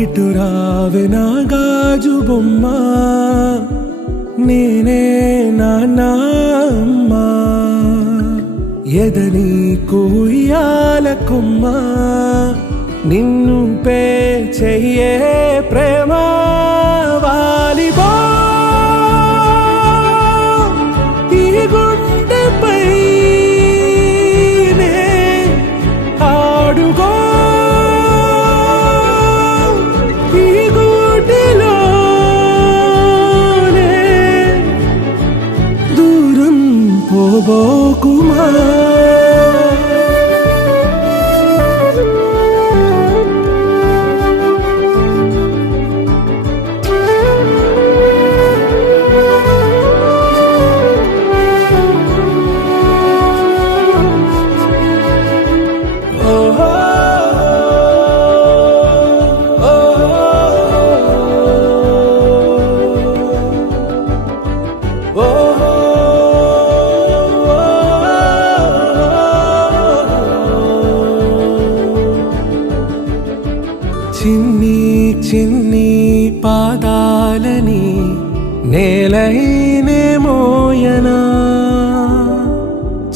ఇటు రావే నా గాజు బొమ్మ, నేనే నాన్న అమ్మ. ఎదని కుయ్యాల కొమ్మ, నిన్ను పే చెయ్యే ప్రేమ వాలిబా. ఈ గుండెపై నే ఆడుగో, ఈ గుడిలోనే దూరం పోబోకుమా. చిన్ని చిన్ని పాదాలని నేలైనే మోయనా,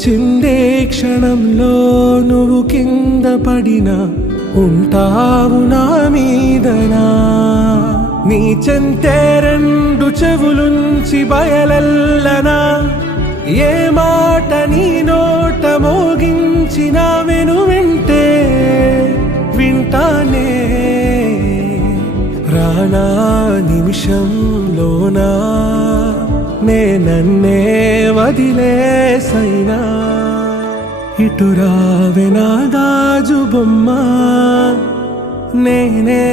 చిందే క్షణంలో నువ్వు కింద పడినా ఉంటావు నా మీదనా. నీ చెంతే రెండు చెవులుంచి బయలెల్లనా, ఏ మాట నీ నోట మోగించిన వెను వింటే వింటానే. రానా నిమిషంలోనా నే నన్నే వదిలేసైనా, ఇటు రావే నా గాజు బొమ్మ, నేనే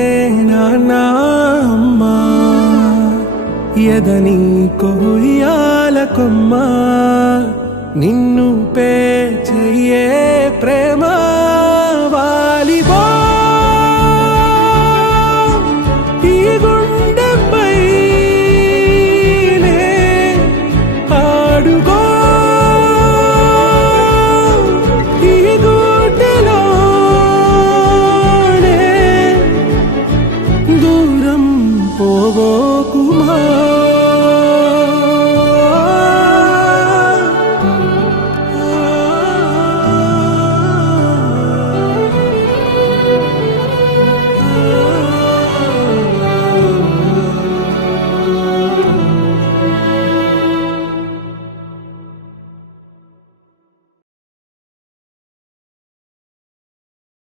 నాన్న అమ్మ. ఎదని కొయ్యాల కొమ్మ, నిన్ను పే